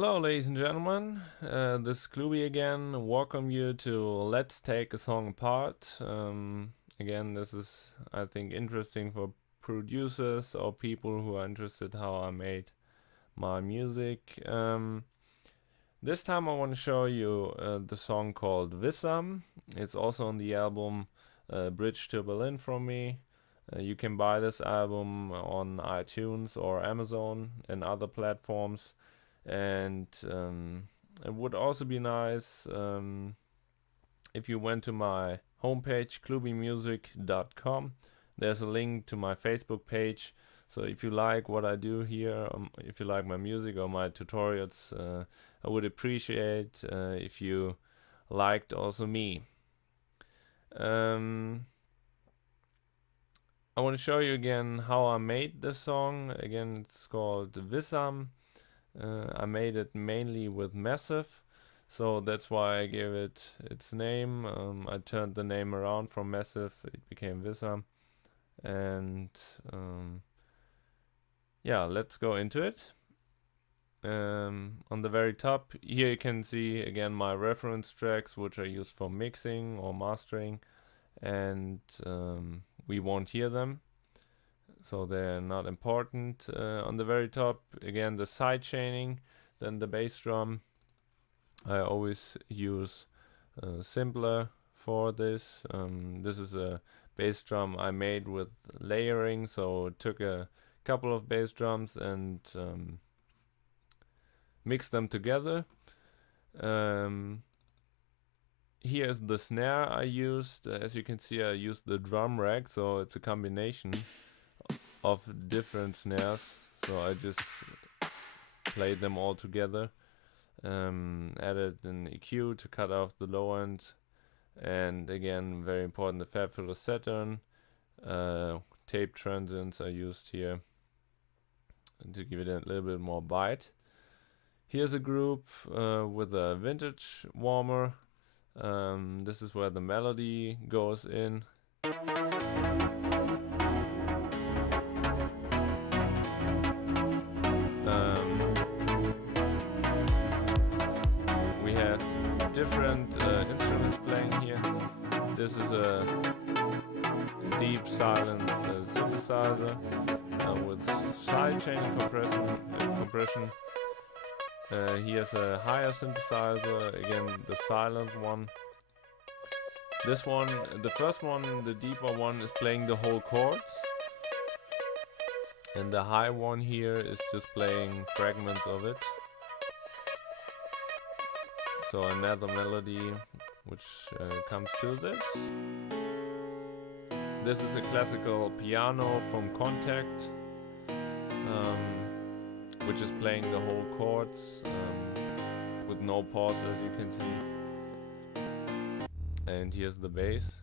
Hello, ladies and gentlemen. This is Klubi again. Welcome you to Let's Take a Song Apart. Again, this is, I think, interesting for producers or people who are interested how I made my music. This time I want to show you the song called Vissam. It's also on the album Bridge to Berlin from me. You can buy this album on iTunes or Amazon and other platforms. And it would also be nice if you went to my homepage klubimusic.com. There's a link to my Facebook page. So if you like what I do here, if you like my music or my tutorials, I would appreciate if you liked also me. I want to show you again how I made this song. Again, it's called Vissam. I made it mainly with Massive, so that's why I gave it its name. I turned the name around from Massive, it became Vissam. And yeah, let's go into it. On the very top here you can see again my reference tracks, which I use for mixing or mastering, and we won't hear them, so they're not important. On the very top again the side chaining, then the bass drum. I always use simpler for this. This is a bass drum I made with layering, so took a couple of bass drums and mixed them together. Here's the snare I used. As you can see, I used the drum rack, so it's a combination of different snares, so I just played them all together. Added an EQ to cut off the low end, and again, very important, the Fab Filter Saturn. Tape transients I used here to give it a little bit more bite. Here's a group with a vintage warmer. This is where the melody goes in. We have different instruments playing here. This is a deep silent synthesizer with side chaining compression. Here's a higher synthesizer, again the silent one. This one, the first one, the deeper one, is playing the whole chords, and the high one here is just playing fragments of it. So another melody which comes to this. This is a classical piano from Contact, which is playing the whole chords with no pause, as you can see. And here's the bass.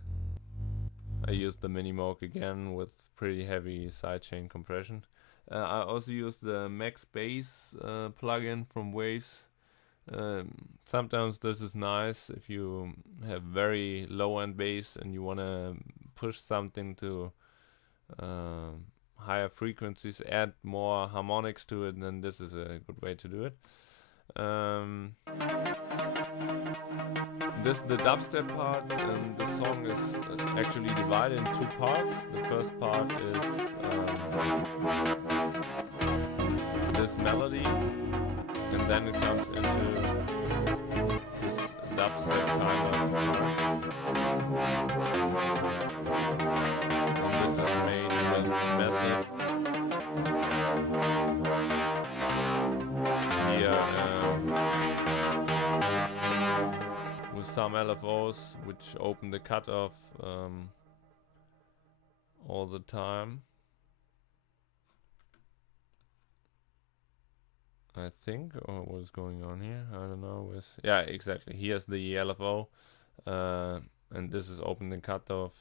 I used the Mini Moog again with pretty heavy sidechain compression. I also used the Max Bass plugin from Waves. Sometimes this is nice if you have very low end bass and you want to push something to higher frequencies, add more harmonics to it, then this is a good way to do it. This is the dubstep part, and the song is actually divided in two parts. The first part is this melody, and then it comes into this dubstep kind of part. And this is made with Massive. Here with some LFOs which open the cutoff all the time. I think, or what's going on here? I don't know. Yeah, exactly. Here's the LFO, and this is open the cutoff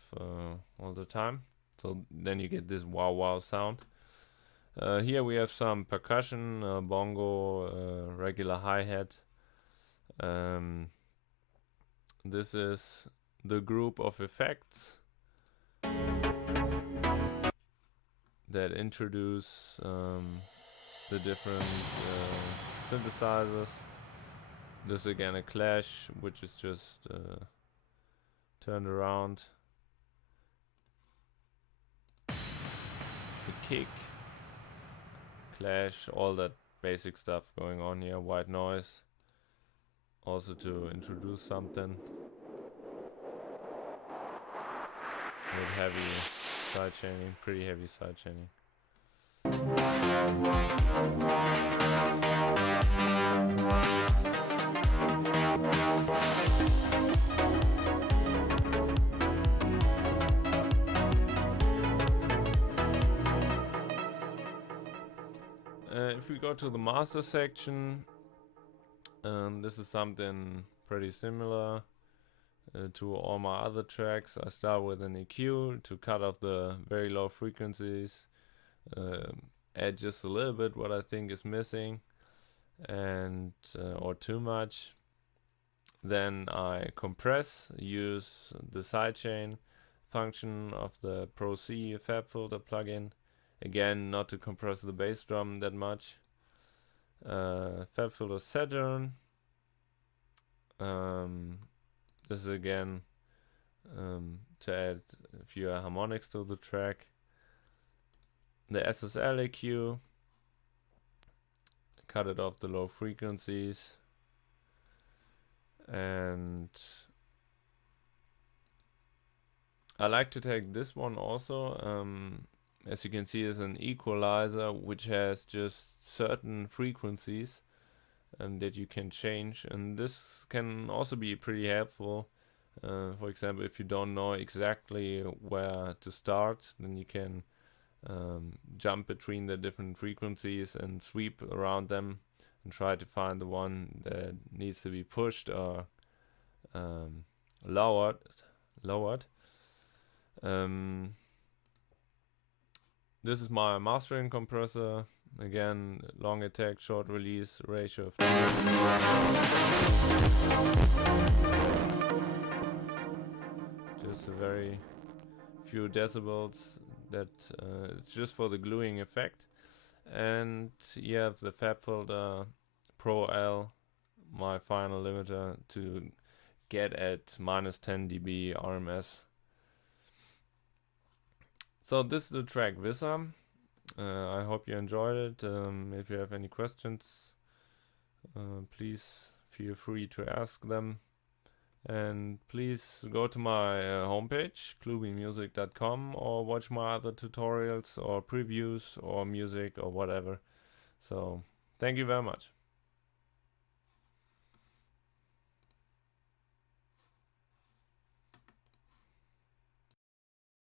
all the time. So then you get this wow wow sound. Here we have some percussion, bongo, regular hi-hat. This is the group of effects that introduce the different synthesizers. This again a clash, which is just turned around. The kick, clash, all that basic stuff going on here. White noise, also to introduce something. With heavy sidechaining, pretty heavy sidechaining. If we go to the master section, this is something pretty similar to all my other tracks. I start with an EQ to cut off the very low frequencies, add just a little bit what I think is missing and or too much. Then I compress, use the sidechain function of the Pro C Fab Filter plugin. Again, not to compress the bass drum that much. Fab Filter Saturn. This is again to add a few harmonics to the track. The SSL EQ, cut it off the low frequencies, and I like to take this one also. As you can see, is an equalizer which has just certain frequencies that you can change, and this can also be pretty helpful. For example, if you don't know exactly where to start, then you can jump between the different frequencies and sweep around them and try to find the one that needs to be pushed or lowered. This is my mastering compressor. Again, long attack, short release ratio of just a very few decibels. That it's just for the gluing effect. And you have the Fab Filter Pro L, my final limiter, to get at -10 dB RMS. So this is the track Vissam. I hope you enjoyed it. If you have any questions, please feel free to ask them. And please go to my homepage, klubimusic.com, or watch my other tutorials or previews or music or whatever. So thank you very much.